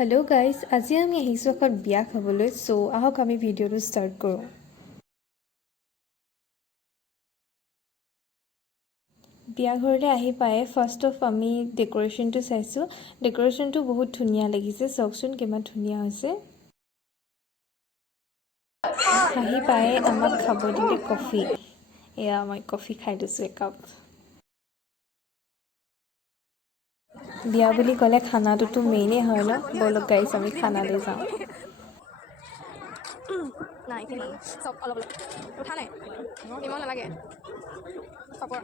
Hello guys আজি আমি আহিছোঁ এখন বিয়া খাবলৈ সো আহক আমি ভিডিওটো ষ্টাৰ্ট কৰোঁ বিয়া ঘৰলৈ আহি পায়ে ফাৰ্স্ট অফ আমি ডেকোৰেশনটো চাইছোঁ ডেকোৰেশনটো বহুত ধুনীয়া লাগিছে চাওকচোন কিমান ধুনীয়া হৈছে আহি পায়ে আমাক খাব দিলে কফি এয়া মই কফি খাই দিছোঁ একাপ বিয়া বুলি ক'লে খানাটোতো মেইনই হয় ন বলক গাইস আমি খানালৈ যাওঁ নাই এইখিনি চব অলপ অলপ উঠা নাই ইমান নালাগে চবৰ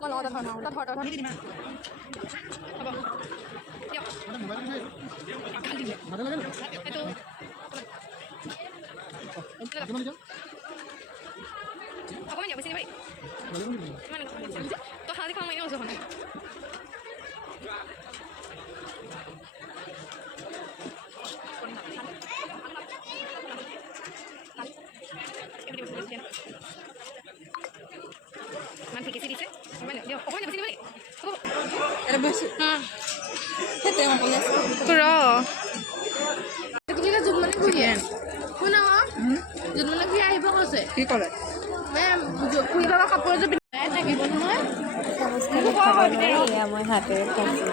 মই লওঁ তই ধৰ হ'ব দিয়ক অকণমান দিয়ক বেছি নিবাই তই খালি খাওঁ মই এনেও ওচৰখন Man fikir sih pokoknya bersini balik. Ada bus. Kita yang punya. Bro. Itu kita zoom mana kuya? Mana? Zoom mana kuya ibu kau se? Kita lah. Kuya bawa kapur tu pindah tak ibu mana? এয়া মই হাতেৰে খাইছোঁ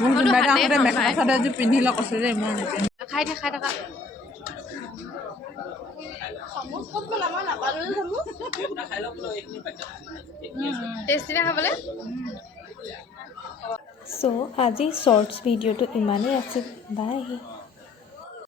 Mun pindah aku dah make up ada je pindah lah kau se mun. Khai থাকা Kamu kok lama nak baru kamu? Tasty না খাবলে so আজি shorts ভিডিঅ'টো ইমানেই আছিল বাই